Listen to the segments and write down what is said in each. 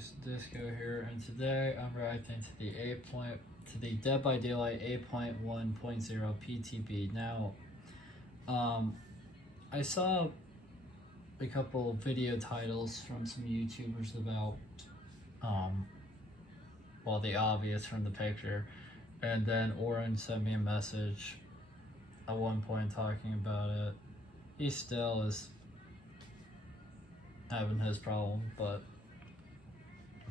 D1sco here, and today I'm reacting to the Dead by Daylight 8.1.0 PTB. Now, I saw a couple video titles from some YouTubers about, well, the obvious from the picture, and then Orange sent me a message at one point talking about it. He still is having his problem, but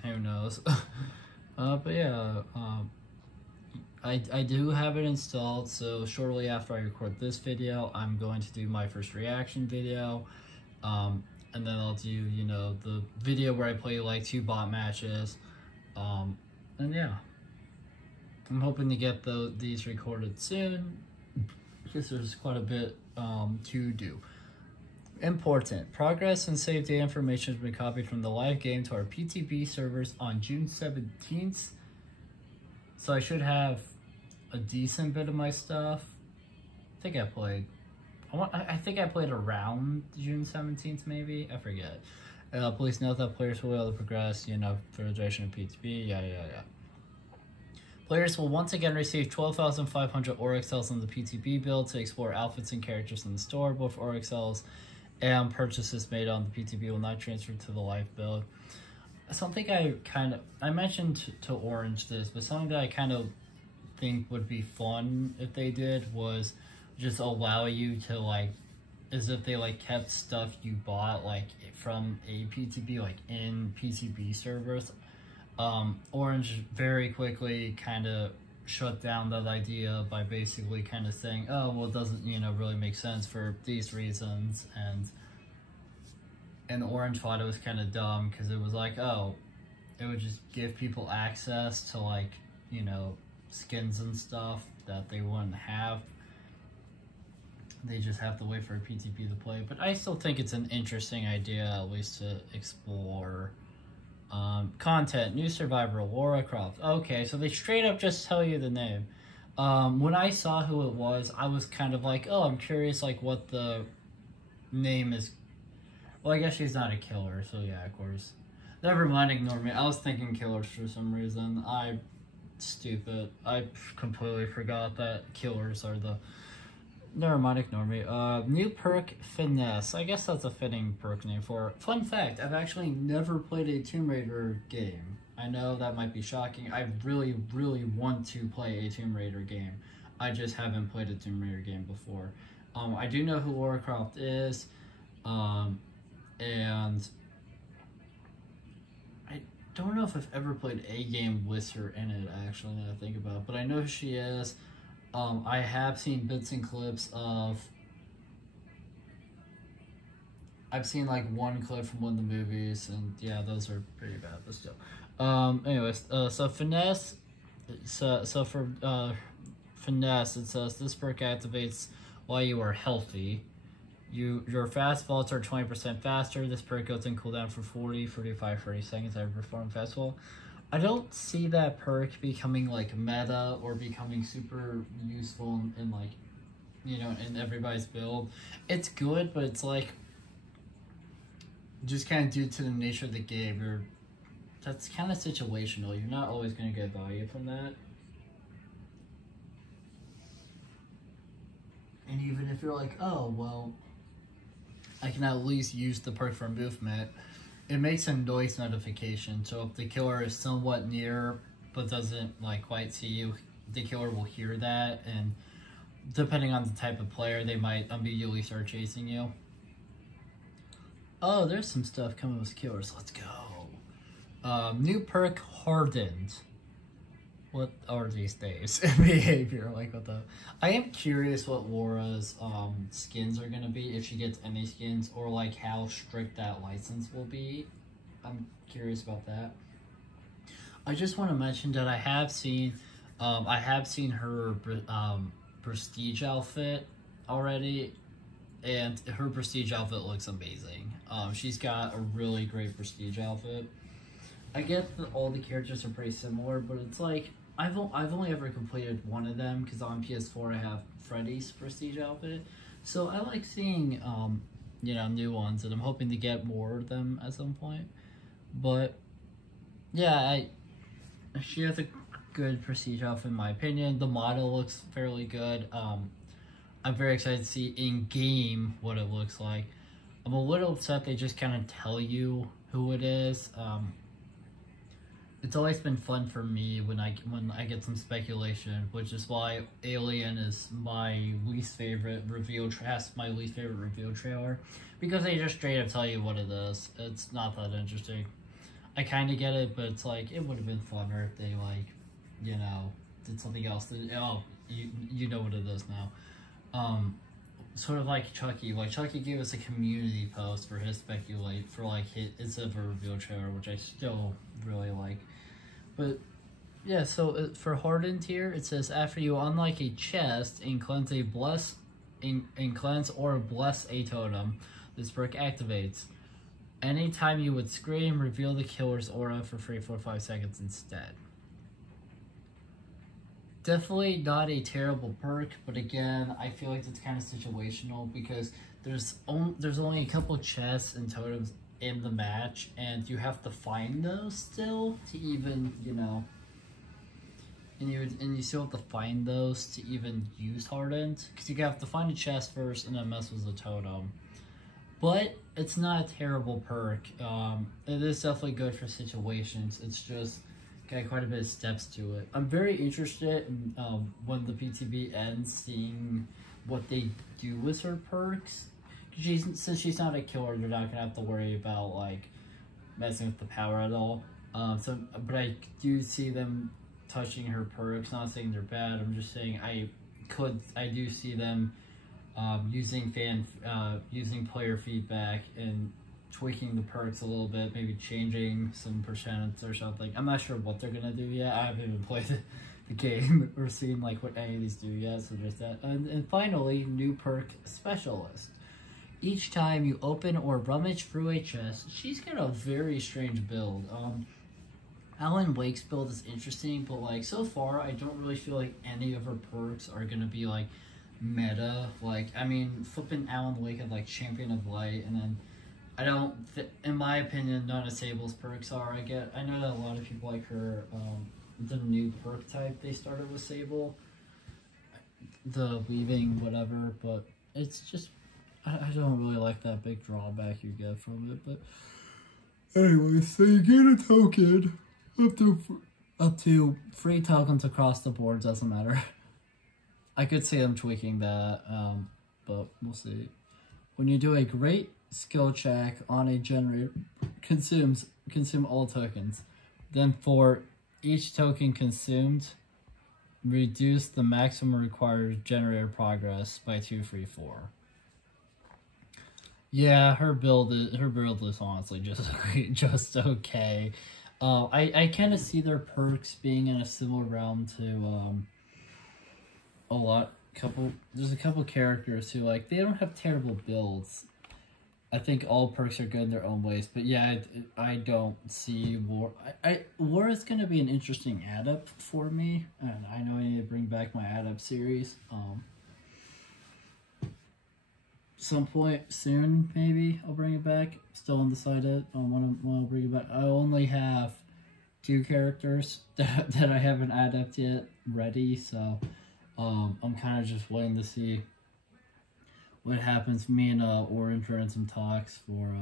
who knows. But yeah, I do have it installed, so shortly after I record this video, I'm going to do my first reaction video, and then I'll do, you know, the video where I play like 2 bot matches, and yeah, I'm hoping to get these recorded soon, because there's quite a bit to do. Important. Progress and save data information has been copied from the live game to our PTB servers on June 17th. So I should have a decent bit of my stuff. I think I played around June 17th, maybe? I forget. Please note that players will be able to progress, you know, for the duration of PTB, yeah. Players will once again receive 12,500 Orexels in the PTB build to explore outfits and characters in the store. Both Orexels and purchases made on the PTB will not transfer to the live build. Something I mentioned to Orange this, but something that I kind of think would be fun if they did was just allow you to, like, as if they like kept stuff you bought like from a PTB like in PTB servers. Orange very quickly kind of shut down that idea by basically kind of saying, oh, well, it doesn't, you know, really make sense for these reasons, and Orange thought it was kind of dumb because it was like, oh, it would just give people access to, like, you know, skins and stuff that they wouldn't have. They just have to wait for a PTB to play, but I still think it's an interesting idea, at least to explore. Content, new survivor, Lara Croft. Okay, so they straight up just tell you the name. When I saw who it was, I was kind of like, oh, I'm curious, like, what the name is. Well, I guess she's not a killer, so yeah, of course. Never mind, ignore me. I was thinking killers for some reason. I'm stupid. I completely forgot that killers are the... Never mind, ignore me. New perk, Finesse. I guess that's a fitting perk name for it. Fun fact, I've actually never played a Tomb Raider game. I know that might be shocking. I really, really want to play a Tomb Raider game. I just haven't played a Tomb Raider game before. I do know who Lara Croft is, and I don't know if I've ever played a game with her in it, actually, now that I think about it, but I know who she is. I have seen bits and clips of... I've seen like one clip from one of the movies, and yeah, those are pretty bad, but still. Anyways, so Finesse, so for Finesse, it says this perk activates while you are healthy. Your fast vaults are 20% faster. This perk goes in cooldown for 40, 45, 30 seconds after perform fast vault. I don't see that perk becoming like meta or becoming super useful in like, you know, in everybody's build. It's good, but it's like, just kind of due to the nature of the game, that's kind of situational. You're not always going to get value from that. And even if you're like, oh, well, I can at least use the perk for movement, it makes a noise notification, so if the killer is somewhat near but doesn't like quite see you, the killer will hear that, and depending on the type of player, they might immediately start chasing you. Oh, there's some stuff coming with killers. Let's go. New perk, Hardened. What are these names? Behavior, like what the... I am curious what Lara's skins are going to be, if she gets any skins, or like how strict that license will be. I'm curious about that. I just want to mention that I have seen her prestige outfit already, and her prestige outfit looks amazing. She's got a really great prestige outfit. I get that all the characters are pretty similar, but it's like, I've only ever completed one of them, because on PS4 I have Freddy's prestige outfit. So I like seeing, you know, new ones, and I'm hoping to get more of them at some point. But yeah, she has a good prestige elf in my opinion. The model looks fairly good. I'm very excited to see in game what it looks like. I'm a little upset they just kind of tell you who it is. It's always been fun for me when I get some speculation, which is why Alien is my least favorite reveal. Has my least favorite reveal trailer, because they just straight up tell you what it is. It's not that interesting. I kind of get it, but it's like it would have been funner if they like, you know, did something else. Oh, you know what it is now. Sort of like Chucky. Like Chucky gave us a community post for his speculate for like his of a reveal trailer, which I still really like. But yeah, so for hardened here, it says after you unlock a chest and cleanse a cleanse or bless a totem, this perk activates. Anytime you would scream, reveal the killer's aura for free for 5 seconds instead. Definitely not a terrible perk, but again, I feel like it's kind of situational because there's only a couple chests and totems in the match, and you have to find those still to even, you know, and you still have to find those to even use hardened, because you have to find a chest first and then mess with the totem. But it's not a terrible perk. It is definitely good for situations. It's just got quite a bit of steps to it. I'm very interested in when the PTB ends, seeing what they do with her perks. Since she's not a killer, they're not gonna have to worry about like messing with the power at all. But I do see them touching her perks. Not saying they're bad. I'm just saying I do see them using player feedback and tweaking the perks a little bit, maybe changing some percents or something. I'm not sure what they're gonna do yet. I haven't even played the game or seen like what any of these do yet, so there's that. And finally, new perk specialist. Each time you open or rummage through a chest, she's got a very strange build. Alan Wake's build is interesting, but like so far, I don't really feel like any of her perks are gonna be like meta. Like, I mean, flipping Alan Wake had like Champion of Light, and then I don't, in my opinion, none of Sable's perks are. I know that a lot of people like her, the new perk type they started with Sable, the weaving, whatever, but it's just, I don't really like that big drawback you get from it, but anyway, so you get a token, up to 3 tokens across the board, doesn't matter. I could see them tweaking that, but we'll see. When you do a great skill check on a generator, consume all tokens. Then for each token consumed, reduce the maximum required generator progress by 2, 3, 4. Yeah, her build is honestly just okay. I kind of see their perks being in a similar realm to there's a couple characters who like they don't have terrible builds. I think all perks are good in their own ways, but yeah, I don't see War. War is going to be an interesting add-up for me, and I know I need to bring back my add-up series. Some point soon, maybe I'll bring it back. Still undecided on when I'll bring it back. I only have 2 characters that I haven't add-upped yet ready, so I'm kind of just waiting to see what happens. Me and Orange are in some talks for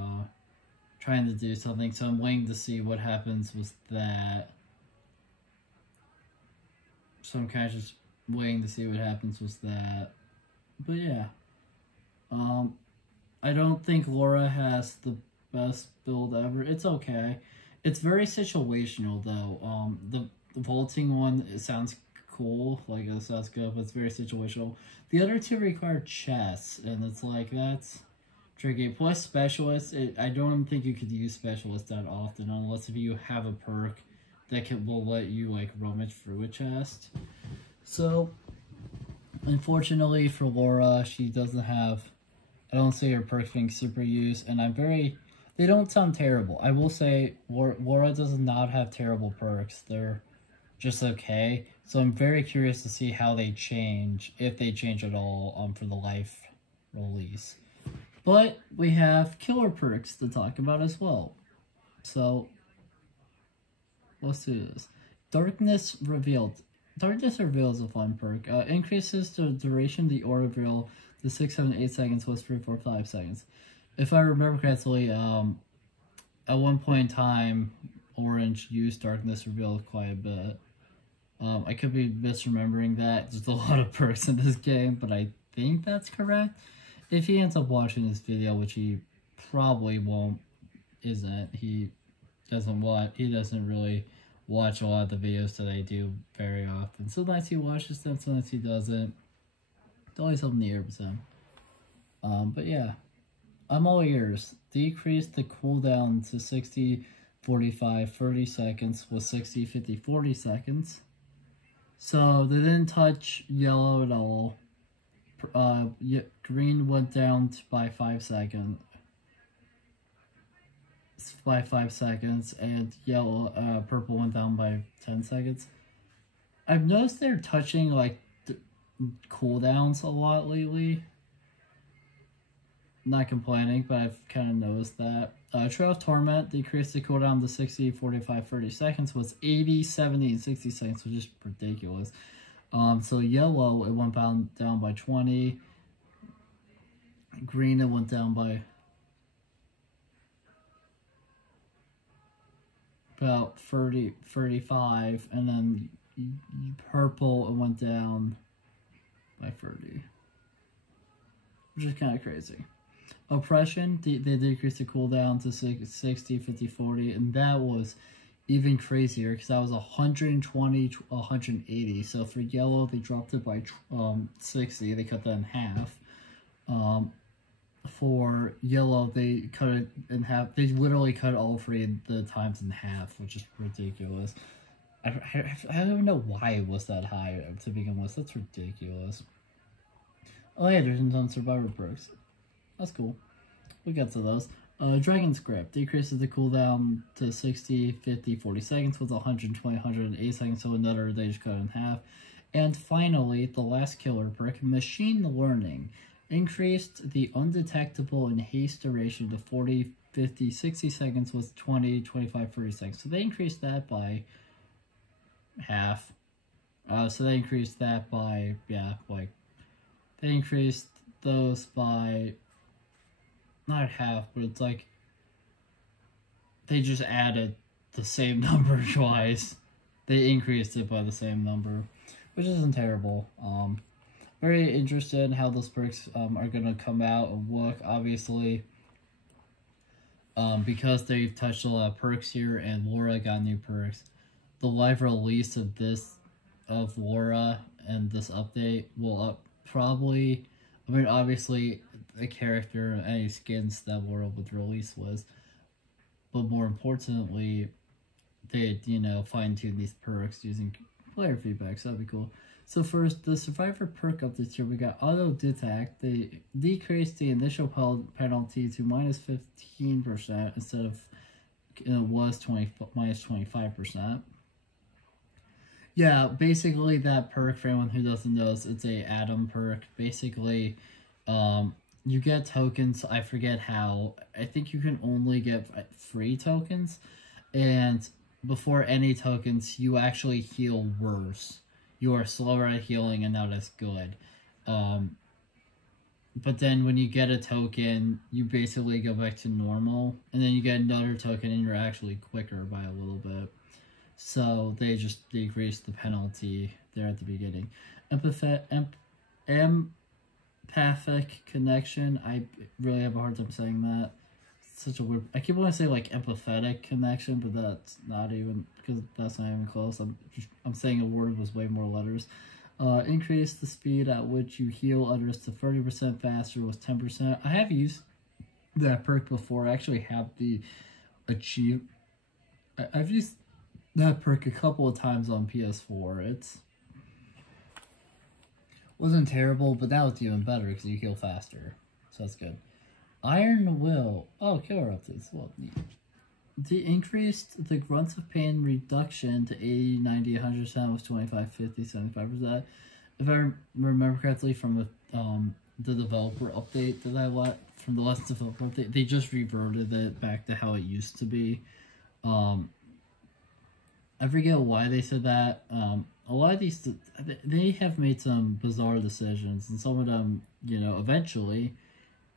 trying to do something, so I'm waiting to see what happens with that. So I'm kind of just waiting to see what happens with that. But yeah, I don't think Laura has the best build ever. It's okay. It's very situational though. The vaulting one, it sounds cool, like it sounds good, but it's very situational. The other 2 require chests, and it's like, that's tricky. Plus specialist, I don't think you could use specialist that often unless if you have a perk that will let you like rummage through a chest. So unfortunately for Laura, she doesn't have, I don't see her perks being super used, and they don't sound terrible. I will say Laura does not have terrible perks. They're just okay. So I'm very curious to see how they change, if they change at all, for the life release. But we have killer perks to talk about as well. So Let's do this. Darkness Revealed. Darkness Reveals a fun perk. Increases the duration of the aura reveal to 6, 7, 8 seconds was 3, 4, 5 seconds. If I remember correctly, at one point in time, Orange used Darkness Revealed quite a bit. I could be misremembering that. There's a lot of perks in this game, but I think that's correct. If he ends up watching this video, which he probably won't, he doesn't really watch a lot of the videos that I do very often. Sometimes he watches them, sometimes he doesn't. It's always up in the air with him. But yeah, I'm all ears. Decrease the cooldown to 60, 45, 30 seconds with 60, 50, 40 seconds. So they didn't touch yellow at all. Green went down by 5 seconds. And purple went down by 10 seconds. I've noticed they're touching like cooldowns a lot lately. Not complaining, but I've kind of noticed that. Trail of Torment decreased the cooldown to 60, 45, 30 seconds, was 80, 70, and 60 seconds, which is ridiculous. So yellow, it went down by 20. Green, it went down by about 30, 35, and then purple, it went down by 30. Which is kind of crazy. Oppression, they decreased the cooldown to 60, 50, 40, and that was even crazier because that was 120, 180. So for yellow, they dropped it by 60. They cut that in half. For yellow, they cut it in half. They literally cut all three of the times in half, which is ridiculous. I don't even know why it was that high to begin with. That's ridiculous. Oh yeah, there's some survivor perks. That's cool. We'll get to those. Dragon's Grip decreases the cooldown to 60, 50, 40 seconds with 120, 108 seconds, so another they just cut in half. And finally, the last killer perk, Machine Learning, increased the undetectable and haste duration to 40, 50, 60 seconds with 20, 25, 30 seconds. So they increased that by half. So they increased that by, yeah, like, they increased those by, not half, but it's like, they just added the same number twice. They increased it by the same number, which isn't terrible. Very interested in how those perks are going to come out and look, obviously. Because they've touched a lot of perks here, and Laura got new perks. The live release of Laura and this update will probably, I mean, obviously, a character and any skins that Laura would release was, but more importantly, they, fine-tune these perks using player feedback, so that'd be cool. So first, the Survivor perk updates here, we got Auto Detect. They decreased the initial penalty to minus 15% instead of, it was minus 25%. Yeah, basically that perk, for anyone who doesn't know, it's a Atom perk. Basically, you get tokens, I forget how. I think you can only get free tokens, and before any tokens, you actually heal worse. You are slower at healing and not as good. But then when you get a token, you basically go back to normal, and then you get another token and you're actually quicker by a little bit. So they just decreased the penalty there at the beginning. Empathic connection. I really have a hard time saying that. It's such a weird. I keep wanting to say like empathetic connection, but that's not even, because that's not even close. I'm saying a word with way more letters. Increase the speed at which you heal others to 30% faster with 10%. I have used that perk before. I actually have the achieve. I've used that perk a couple of times on PS4. It's wasn't terrible, but now it's even better because you heal faster. So that's good. Iron Will. Oh, killer updates. Well, neat. They increased the grunts of pain reduction to 80, 90, 100% with 25, 50, 75%. If I remember correctly from the developer update that I let, from the last developer update, they just reverted it back to how it used to be. I forget why they said that. A lot of these, they have made some bizarre decisions, and some of them, you know, eventually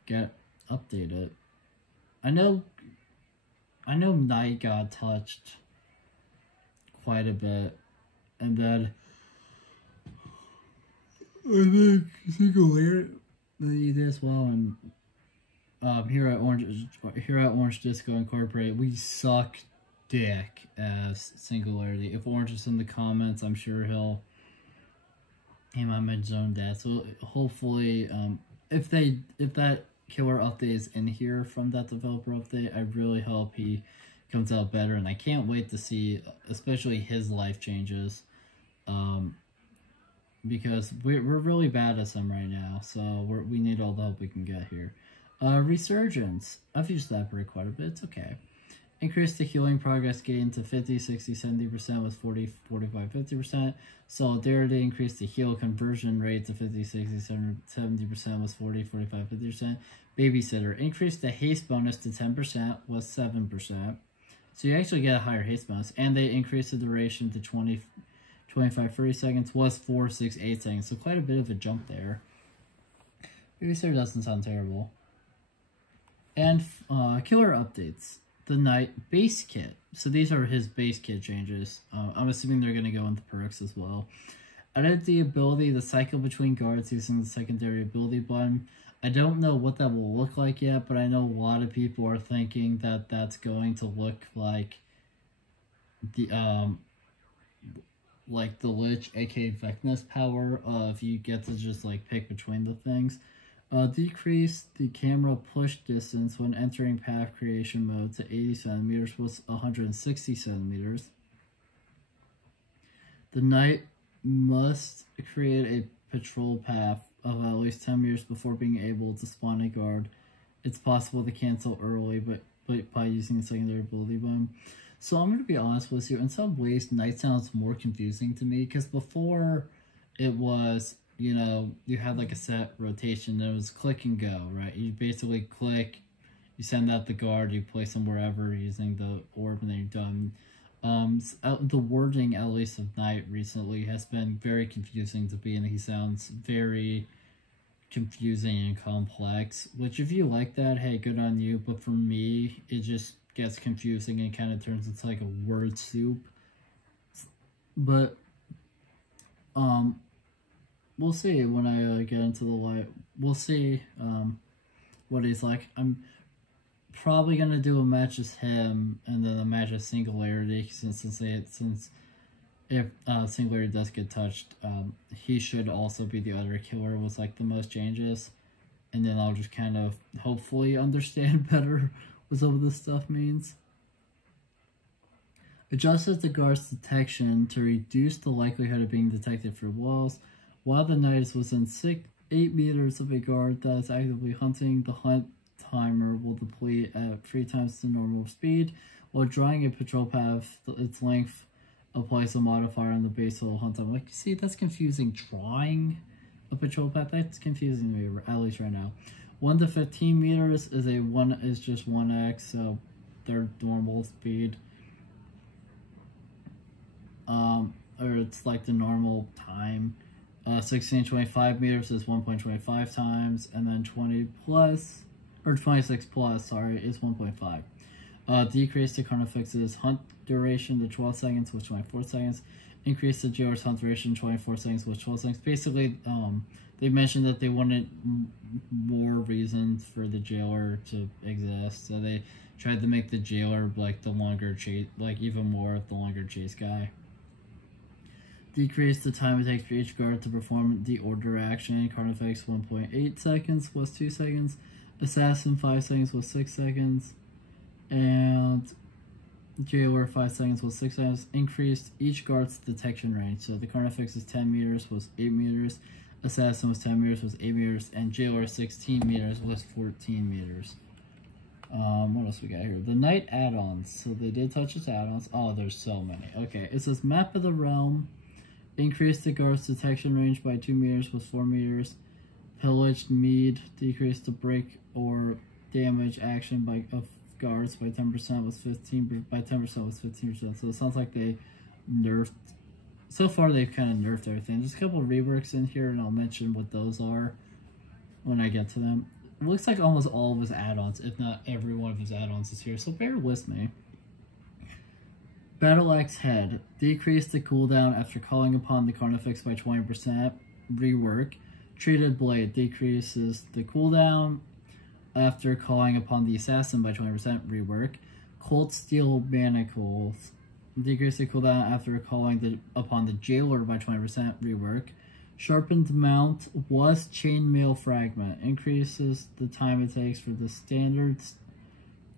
get updated. I know Knight got touched quite a bit, and then I think Singularity did as well, and here at Orange Disco Incorporated, we suck dick as Singularity. If Orange is in the comments, I'm sure he might mention that. So hopefully, if that killer update is in here from that developer update, I really hope he comes out better, and I can't wait to see, especially his life changes, because we're really bad at some right now, so we need all the help we can get here. Resurgence. I've used that for quite a bit. It's okay. Increase the healing progress gain to 50, 60, 70% with 40, 45, 50%. Solidarity. Increase the heal conversion rate to 50, 60, 70% with 40, 45, 50%. Babysitter. Increase the haste bonus to 10% with 7%. So you actually get a higher haste bonus. And they increase the duration to 20, 25, 30 seconds was 4, 6, 8 seconds. So quite a bit of a jump there. Babysitter doesn't sound terrible. And killer updates. The Knight base kit. So these are his base kit changes. I'm assuming they're going to go into perks as well. Added the ability to cycle between guards using the secondary ability button. I don't know what that will look like yet, but I know a lot of people are thinking that that's going to look like the Lich, aka Vecna's power of you get to just like pick between the things. Decrease the camera push distance when entering path creation mode to 80 centimeters was 160 centimeters. The Knight must create a patrol path of at least 10 meters before being able to spawn a guard. It's possible to cancel early, but by using the secondary ability button. So I'm going to be honest with you, in some ways, Knight sounds more confusing to me, because before it was, you know, you had like a set rotation, and it was click and go, right? You basically click, you send out the guard, you place them wherever using the orb, and then you're done. The wording, at least of Knight recently, has been very confusing to me, and he sounds very confusing and complex, which if you like that, hey, good on you, but for me, it just gets confusing and kind of turns into like a word soup. But, we'll see when I get into the light. We'll see what he's like. I'm probably gonna do a match as him, and then a match as Singularity, since if Singularity does get touched, he should also be the other killer with like the most changes, and then I'll just kind of hopefully understand better what some of this stuff means. Adjusted the guard's detection to reduce the likelihood of being detected through walls. While the Knight is within 8 meters of a guard that is actively hunting, the hunt timer will deplete at 3 times the normal speed. While drawing a patrol path, its length applies a modifier on the base of the hunt time. Like, see, that's confusing. Drawing a patrol path, that's confusing me, at least right now. 1 to 15 meters is just 1x, so their normal speed. Or it's like the normal time. 16 to 25 meters is 1.25 times, and then 20 plus, or 26 plus, sorry, is 1.5. Decrease the Carnifex's hunt duration to 12 seconds with 24 seconds. Increase the jailer's hunt duration to 24 seconds with 12 seconds. Basically, they mentioned that they wanted more reasons for the jailer to exist, so they tried to make the jailer like the longer chase, like even more of the longer chase guy. Decrease the time it takes for each guard to perform the order action. Carnifex 1.8 seconds was 2 seconds. Assassin 5 seconds was 6 seconds. And Jailer 5 seconds was 6 seconds. Increased each guard's detection range. So the Carnifex is 10 meters was 8 meters. Assassin was 10 meters was 8 meters. And Jailer 16 meters was 14 meters. What else we got here? The Knight add-ons. So they did touch its add-ons. Oh, there's so many. Okay, it says Map of the Realm. Increase the guard's detection range by 2 meters was 4 meters. Pillaged Mead. Decrease the break or damage action of guards by 10% was 15%. By 10% was 15%. So it sounds like they nerfed. So far, they've kind of nerfed everything. There's a couple of reworks in here, and I'll mention what those are when I get to them. It looks like almost all of his add-ons, if not every one of his add-ons is here, so bear with me. Battle Axe Head. Decrease the cooldown after calling upon the Carnifex by 20%. Rework. Treated Blade. Decreases the cooldown after calling upon the Assassin by 20%. Rework. Cold Steel Manacles. Decrease the cooldown after calling upon the Jailer by 20%. Rework. Sharpened Mount was Chainmail Fragment. Increases the time it takes for the standards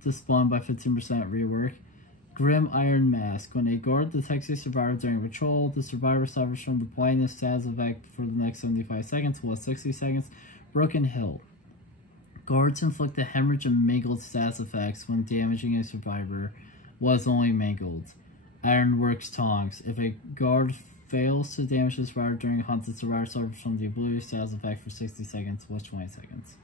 to spawn by 15%. Rework. Grim Iron Mask. When a guard detects a survivor during patrol, the survivor suffers from the blindness status effect for the next 75 seconds, was 60 seconds. Broken Hill. Guards inflict the hemorrhage and mangled status effects when damaging a survivor, was only mangled. Ironworks Tongs. If a guard fails to damage the survivor during a hunt, the survivor suffers from the blue status effect for 60 seconds, was 20 seconds.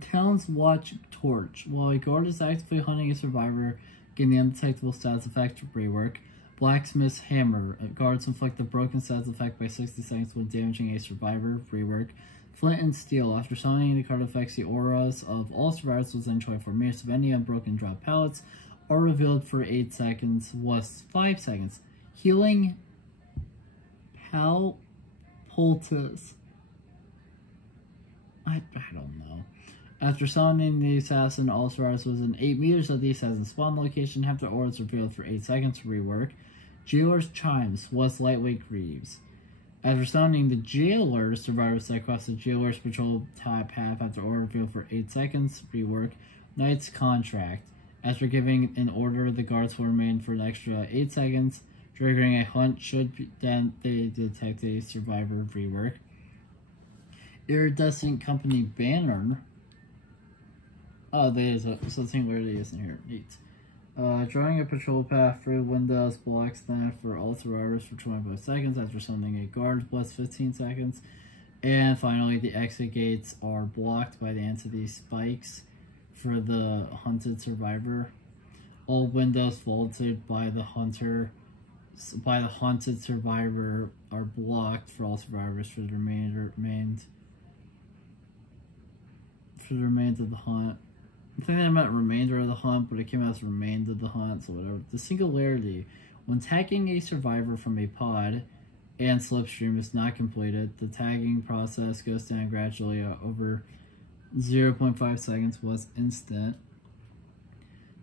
Town's Watch Torch. While a guard is actively hunting a survivor, gain the undetectable status effect. Rework. Blacksmith's Hammer. Guards inflict the broken status effect by 60 seconds when damaging a survivor. Rework. Flint and Steel. After summoning the card affects the auras of all survivors within 24 minutes of any unbroken drop pallets are revealed for 8 seconds, was 5 seconds. Healing Poultice. I don't know. After summoning the assassin, all survivors within 8 meters of the assassin's spawn location have their auras revealed for 8 seconds. Rework. Jailer's Chimes was Lightweight Greaves. After summoning the Jailer, survivors that cross the Jailer's patrol path have their aura revealed for 8 seconds. Rework. Knight's Contract. After giving an order, the guards will remain for an extra 8 seconds, triggering a hunt should then they detect a survivor. Rework. Iridescent Company Banner. Oh, there's a singularity isn't here. Neat. Drawing a patrol path through windows blocks them for all survivors for 25 seconds after summoning a guard, plus 15 seconds. And finally, the exit gates are blocked by the entity spikes for the hunted survivor. All windows vaulted by the hunted survivor are blocked for all survivors for the remainder of the hunt. I think they meant remainder of the hunt, but it came out as remainder of the hunt, so whatever. The Singularity. When tagging a survivor from a pod and slipstream is not completed, the tagging process goes down gradually over 0.5 seconds, was instant.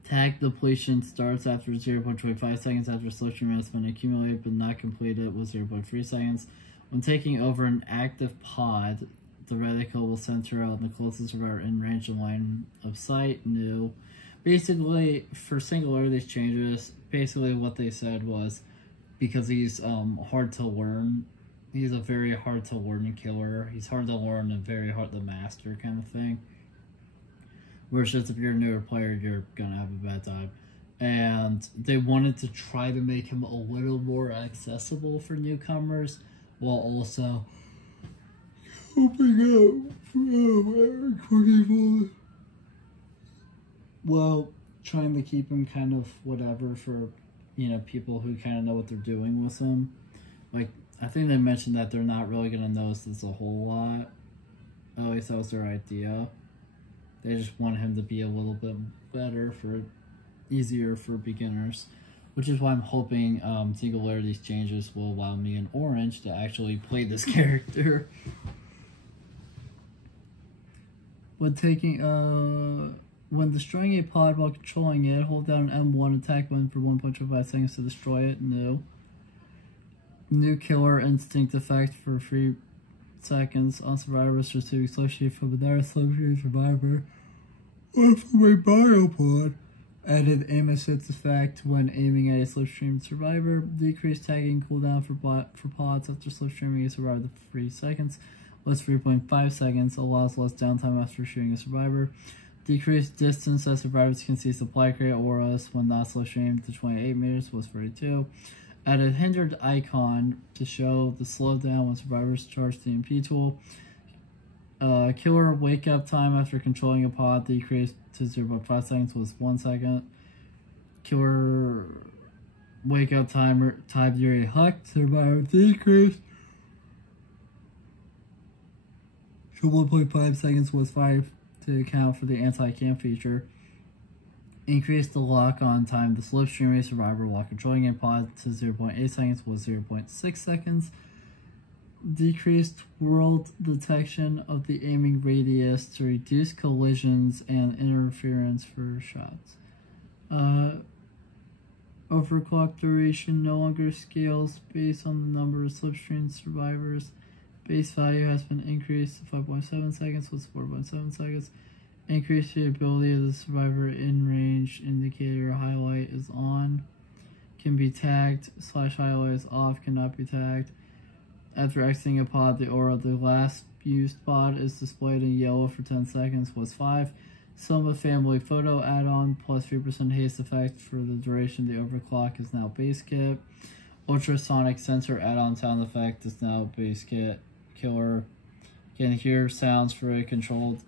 Tag depletion starts after 0.25 seconds after slipstream has been accumulated but not completed, was 0.3 seconds. When taking over an active pod, the reticle will center out the closest survivor in range and line of sight. New. Basically, for Singularity's changes, basically what they said was because he's hard to learn, he's a very hard to learn killer. He's hard to learn and very hard to master kind of thing. Whereas just if you're a newer player, you're gonna have a bad time. And they wanted to try to make him a little more accessible for newcomers, while also helping out for people. Well, trying to keep him kind of whatever for, you know, people who kind of know what they're doing with him. Like, I think they mentioned that they're not really going to notice this a whole lot. At least that was their idea. They just want him to be a little bit better, for easier for beginners. Which is why I'm hoping Singularity's changes will allow me in Orange to actually play this character. When destroying a pod while controlling it, hold down M1 attack button for 1.25 seconds to destroy it. New Killer Instinct effect for 3 seconds on survivors receiving slipstream from another slipstream survivor or from a biopod. Added aim assist effect when aiming at a slipstream survivor. Decreased tagging cooldown for pods after slipstreaming a survivor to 3 seconds. Less 3.5 seconds. Allows less downtime after shooting a survivor. Decreased distance that survivors can see supply crate auras when not slipstreamed to 28 meters, was 42. Added hindered icon to show the slowdown when survivors charge the MP tool. Killer wake up time after controlling a pod decreased to 0.5 seconds was 1 second. Killer wake up time during a huck survival decreased to 1.5 seconds was 5 to account for the anti-camp feature. Increased the lock-on time the slipstream a survivor while controlling a pod to 0.8 seconds was 0.6 seconds. Decreased world detection of the aiming radius to reduce collisions and interference for shots. Overclock duration no longer scales based on the number of slipstream survivors. Base value has been increased to 5.7 seconds was 4.7 seconds. Increase the ability of the survivor in range indicator highlight is on. Can be tagged / highlight is off, cannot be tagged. After exiting a pod, the aura of the last used pod is displayed in yellow for 10 seconds was 5. Soma family photo add-on plus 3% haste effect for the duration. The overclock is now base kit. Ultrasonic sensor add-on sound effect is now base kit. Killer can hear sounds for a controlled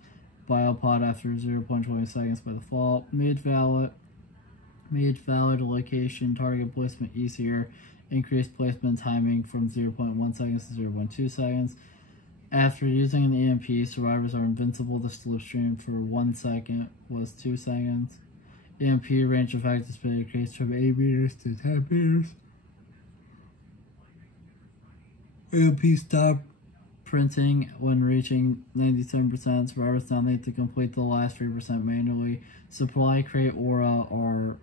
biopod after 0.20 seconds by default. Made valid location target placement easier. Increased placement timing from 0.1 seconds to 0.2 seconds. After using an EMP, survivors are invincible to slipstream for 1 second was 2 seconds. EMP range effect has been increased from 8 meters to 10 meters. EMP stop printing when reaching 97%. Survivors now need to complete the last 3% manually. Supply crate aura are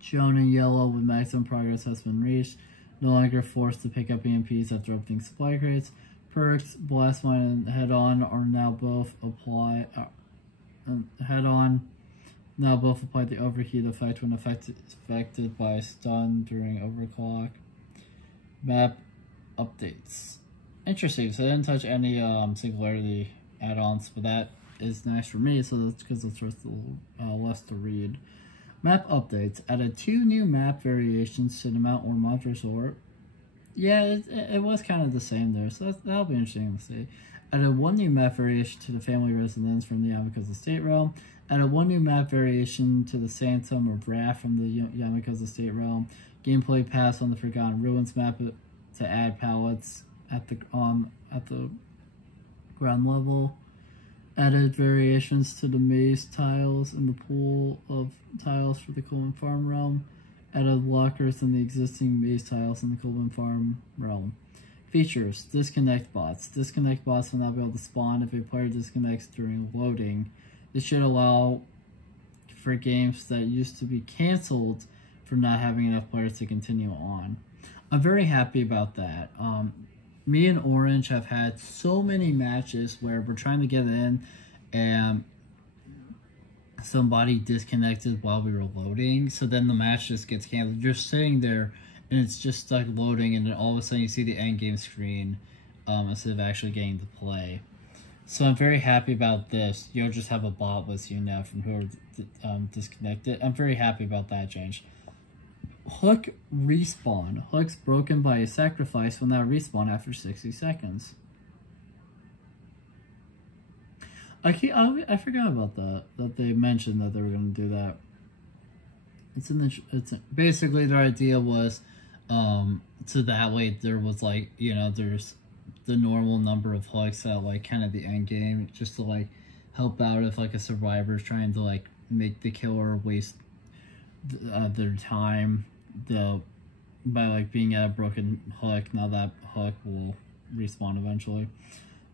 shown in yellow when maximum progress has been reached. No longer forced to pick up EMPs after opening supply crates. Perks, Blast Mine, and Head On are now both apply. Head On now both apply the overheat effect when affected by stun during overclock. Map updates. Interesting. So I didn't touch any singularity add-ons, but that is nice for me. So that's because it's less to read. Map updates. Added 2 new map variations to the Mount Ormond Resort. Yeah, it was kind of the same there, so that'll be interesting to see. Added 1 new map variation to the family residence from the Yamakosa State Realm. Added 1 new map variation to the Sanctum or Wrath from the Yamakosa State Realm. Gameplay pass on the Forgotten Ruins map to add pallets at the ground level. Added variations to the maze tiles in the pool of tiles for the Coleman Farm realm. Added lockers in the existing maze tiles in the Coleman Farm realm. Features: disconnect bots. Disconnect bots will now be able to spawn if a player disconnects during loading. This should allow for games that used to be canceled for not having enough players to continue on. I'm very happy about that. Me and Orange have had so many matches where we're trying to get in and somebody disconnected while we were loading, so then the match just gets canceled. You're sitting there and it's just stuck loading, and then all of a sudden you see the end game screen instead of actually getting to play. So I'm very happy about this. You'll just have a bot with you now from whoever disconnected. I'm very happy about that change. Hook respawn. Hooks broken by a sacrifice will now respawn after 60 seconds. I forgot about that they mentioned that they were going to do that. Basically their idea was so that way there was like, you know, there's the normal number of hooks at like kind of the end game, just to like help out if like a survivor's trying to like make the killer waste their time by like being at a broken hook. Now that hook will respawn eventually.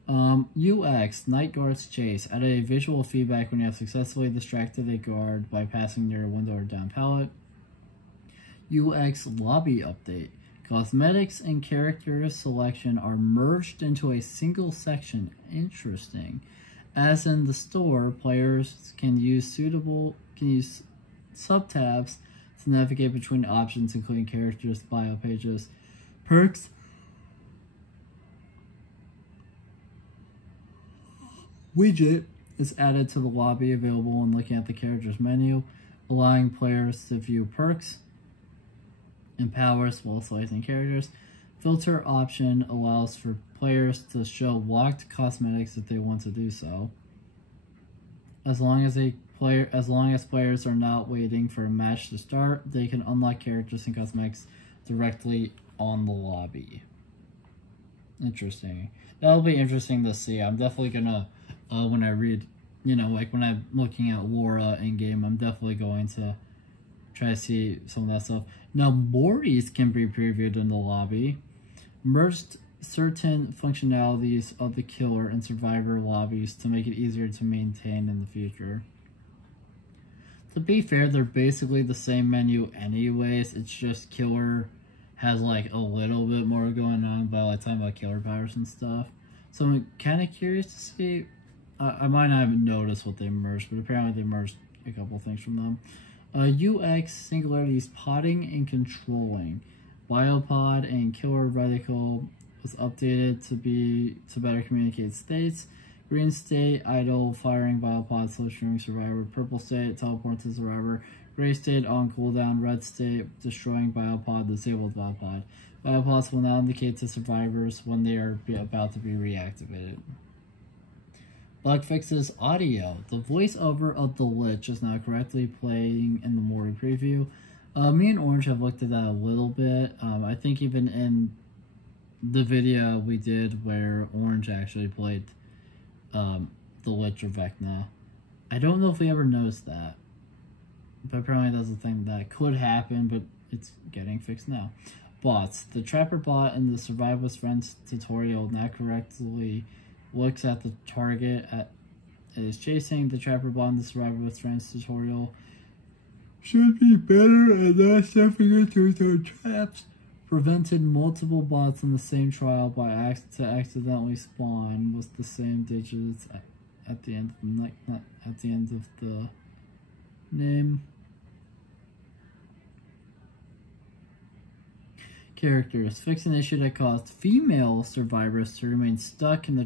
UX, Night Guard's Chase. Add a visual feedback when you have successfully distracted a guard by passing near a window or down pallet. UX Lobby Update. Cosmetics and character selection are merged into a single section. Interesting. As in the store, players can use sub-tabs to navigate between options, including characters, bio pages, perks, widget is added to the lobby, available when looking at the character's menu, allowing players to view perks and powers while selecting characters. Filter option allows for players to show locked cosmetics if they want to do so. As long as players are not waiting for a match to start, they can unlock characters and cosmetics directly on the lobby. Interesting. That'll be interesting to see. I'm definitely gonna, when I read, like when I'm looking at Laura in game, I'm definitely going to try to see some of that stuff. Now, Morty's can be previewed in the lobby. Merged certain functionalities of the killer and survivor lobbies to make it easier to maintain in the future. To be fair, they're basically the same menu anyways. It's just killer has like a little bit more going on by like talking about killer powers and stuff. So I'm kind of curious to see. I might not even notice what they merged, but apparently they merged a couple things from them. UX singularities potting and controlling. Biopod and killer reticle was updated to better communicate states. Green state, idle, firing biopod, slipstreaming survivor. Purple state, teleport to survivor. Gray state, on cooldown. Red state, destroying biopod, disabled biopod. Biopods will now indicate to survivors when they are about to be reactivated. Bug fixes audio. The voiceover of the Lich is now correctly playing in the Mori preview. Me and Orange have looked at that a little bit. I think even in the video we did where Orange actually played the Lich or Vecna. I don't know if we ever noticed that. But apparently that's a thing that could happen, but it's getting fixed now. Bots. The Trapper bot in the Survive with Friends tutorial now correctly looks at the target it is chasing. The Trapper bot in the Survive with Friends tutorial should be better at not stepping into their traps. Prevented multiple bots in the same trial by accidentally spawn with the same digits at the end of the not at the end of the name. Characters. Fix an issue that caused female survivors to remain stuck in the